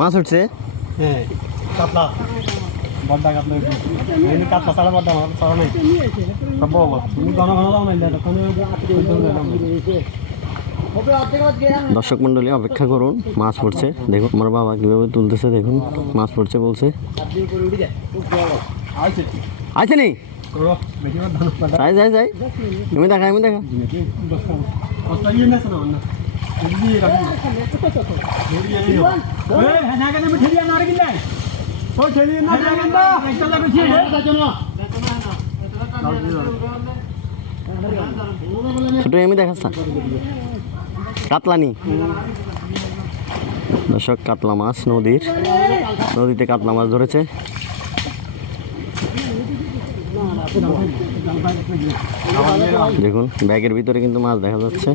মাছ উঠছে হ্যাঁ কাতলা বড্ডা কাতলা কাতলা ছাড়া বড্ডা মাছ ছাড়া নাই সব তুমি ঘন ঘন দাও নাই দর্শক মন্ডলী অপেক্ষা করুন, মাছ পড়ছে। দেখুন আমার বাবা কিভাবে তুলতেছে, দেখুন মাছ পড়ছে বলছে। আছে নেই যাই যাই যাই, আমি দেখা ছোট আমি দেখাচ্ছা কাতলা নি। দর্শক কাতলা মাছ নদীতে কাতলা মাছ ধরেছে। দেখুন ব্যাগের ভিতরে কিন্তু মাছ দেখা যাচ্ছে।